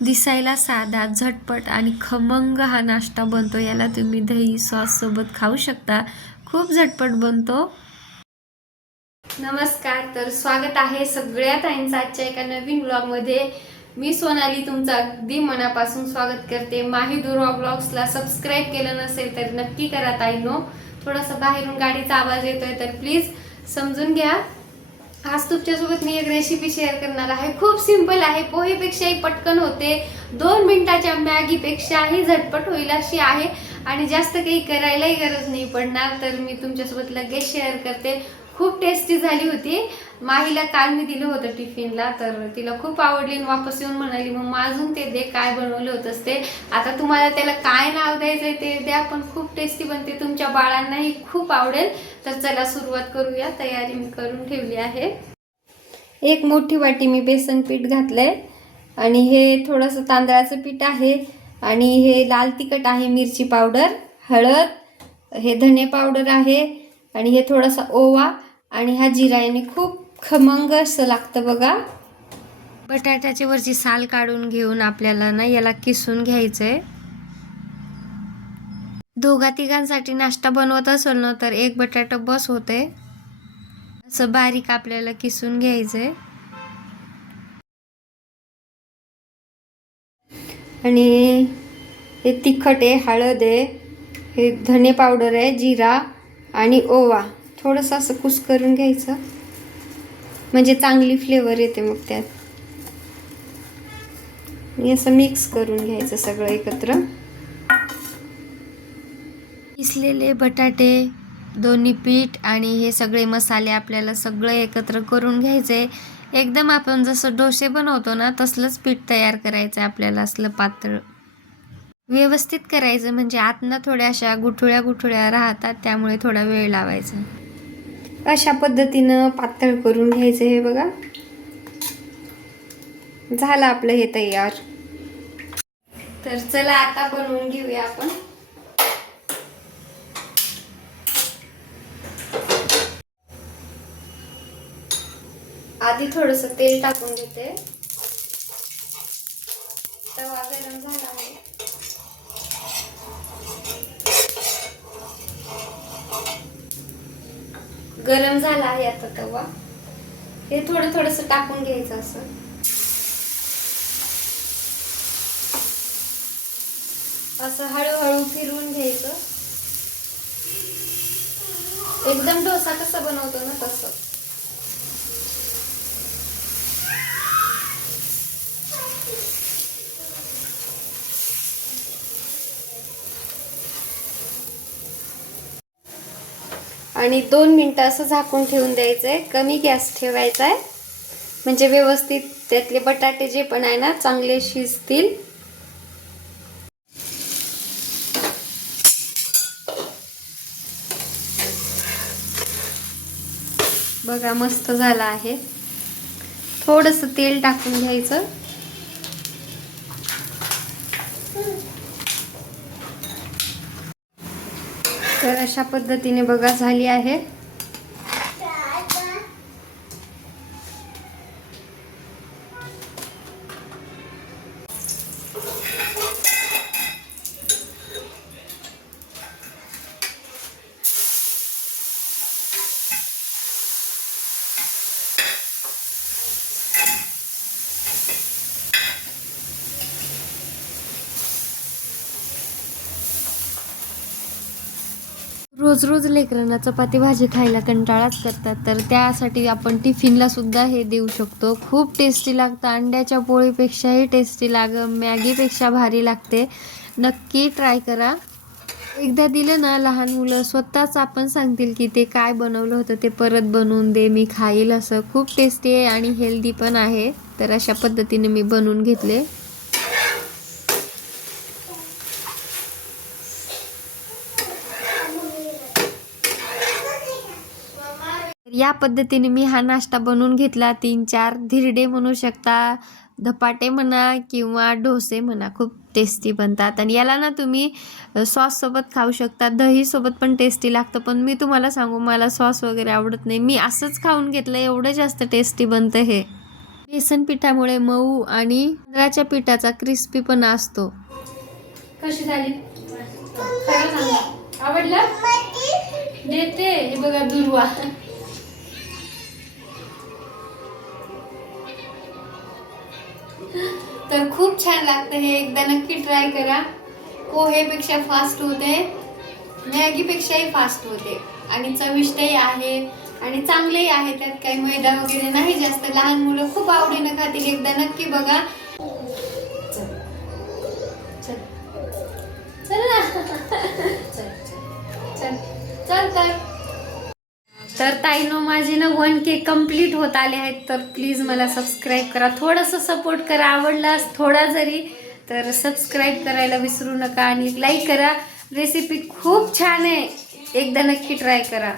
दिसायला साधा झटपट आणि खमंग हा नाश्ता बनतो. याला तुम्ही दही सॉस सोबत खाऊ शकता. खूप झटपट बनतो. नमस्कार तर स्वागत आहे सगळ्या ताईंचं आजच्या एका नवीन ब्लॉगमध्ये मी सोनाली तुमचं अगदी मनापासून स्वागत करते. माही दुर्वा ब्लॉग्सला सबस्क्राईब केलं नसेल तर नक्की करा ताईनो. थोडासा बाहेरून गाडीचा आवाज येतोय तर प्लीज समजून घ्या. आज तुमच्यासोबत मी एक रेसिपी शेअर करणार आहे. खूप सिंपल आहे. पोहेपेक्षाही पटकन होते. दोन मिनिटाच्या मॅगीपेक्षाही झटपट होईल अशी आहे. आणि जास्त काही करायलाही गरज नाही पडणार. तर मी तुमच्यासोबत लगेच शेअर करते. खूप टेस्टी झाली होती. माहीला काल मी दिलं होतं टिफिनला तर तिला खूप आवडली आणि वापस येऊन म्हणाली मग अजून ते दे काय बनवलं होतंच ते? आता तुम्हाला त्याला काय नाव द्यायचंय ते द्या पण खूप टेस्टी बनते तुमच्या बाळांनाही खूप आवडेल. तर चला सुरुवात करूया तयारी मी करून ठेवली आहे. एक मोठी वाटी मी बेसन पीठ घातलंय आणि हे थोडंसं तांदळाचं पीठ आहे आणि हे लाल तिखट आहे मिरची पावडर हळद हे धने पावडर आहे आणि हे थोडासा ओवा आणि हा जिरा याने खूप खमंग असं लागतं बघा. बटाट्याची वरची साल काढून घेऊन आपल्याला ना याला किसून घ्यायचंय. दोघा तिघांसाठी नाश्ता बनवत असेल ना तर एक बटाटा बस होते. असं बारीक आपल्याला किसून घ्यायचंय. आणि हे तिखट आहे हळद आहे हे धने पावडर आहे जिरा आणि ओवा. थोडंसं असं कुस करून घ्यायचं. म्हणजे चांगली फ्लेवर येते मग त्यात. आणि असं मिक्स करून घ्यायचं सगळं एकत्र. किसलेले बटाटे दोन्ही पीठ आणि हे सगळे मसाले आपल्याला सगळं एकत्र करून घ्यायचे. एकदम आपण जसं डोसे बनवतो ना तसलंच पीठ तयार करायचं आपल्याला असलं पातळ. व्यवस्थित करायचं म्हणजे आतनं थोड्या अशा गुठुळ्या गुठुळ्या राहतात त्यामुळे थोडा वेळ लावायचा. अशा पद्धतीनं पातळ करून घ्यायचं हे बघा. झालं आपलं हे तयार. तर चला आता बनवून घेऊया आपण. आधी थोडस तेल टाकून घेते. तवा गरम झाला आहे. गरम झाला आहे आता तवा. हे थोडं थोडस टाकून घ्यायचं असं. असं हळूहळू फिरवून घ्यायचं. एकदम डोसा कसा बनवतो ना तसं. आणि दोन मिनटं असं झाकून ठेवून द्यायचं आहे कमी गॅस ठेवायचा आहे म्हणजे व्यवस्थित त्यातले बटाटे जे पण आहे ना चांगले शिजतील. बघा मस्त झाला आहे. थोडंसं तेल टाकून घ्यायचं. तर अशा पद्धतीने बघा झाली आहे. रोज रोज लेकरांना चपाती भाजी खायला कंटाळाच करतात. तर त्यासाठी आपण टिफिनला सुद्धा हे देऊ शकतो. खूप टेस्टी लागतं. अंड्याच्या पोळीपेक्षाही टेस्टी लाग मॅगीपेक्षा भारी लागते. नक्की ट्राय करा. एकदा दिलं ना लहान मुलं स्वतःच आपण सांगतील की ते काय बनवलं होतं ते परत बनवून दे. मी खाईल असं. खूप टेस्टी आहे आणि हेल्दी पण आहे. तर अशा पद्धतीने मी बनवून घेतले. या पद्धतीने मी हा नाश्ता बनवून घेतला. तीन चार धिरडे म्हणू शकता धपाटे म्हणा किंवा डोसे म्हणा खूप टेस्टी बनतात. आणि याला ना तुम्ही सॉससोबत खाऊ शकता. दहीसोबत पण टेस्टी लागतं पण मी तुम्हाला सांगू मला सॉस वगैरे आवडत नाही. मी असंच खाऊन घेतलं एवढं जास्त टेस्टी बनतं हे. बेसन पिठामुळे मऊ आणि तांदळाच्या पिठाचा क्रिस्पी पण असतो. कशी झाली? आवडलं? देते. हे बघा दुर्वा. तर खूप छान लागतं हे. एकदा नक्की ट्राय करा. पोहेपेक्षा फास्ट होते. मॅगीपेक्षाही फास्ट होते. आणि चविष्टही आहे. आणि चांगलेही आहे. त्यात काही मैदा वगैरे नाही जास्त. लहान मुलं खूप आवडीनं खातील. एकदा नक्की बघा. चल. चल. चल ना. चल चल. चल. ताईनो माझे ना वन के कंप्लीट होत आले आहेत तर प्लीज मला सबस्क्राईब करा. थोडंसं सपोर्ट करा. आवडलास थोडा जरी तर सबस्क्राईब करायला विसरू नका आणि लाईक करा. रेसिपी खूप छान आहे. एकदा नक्की ट्राय करा.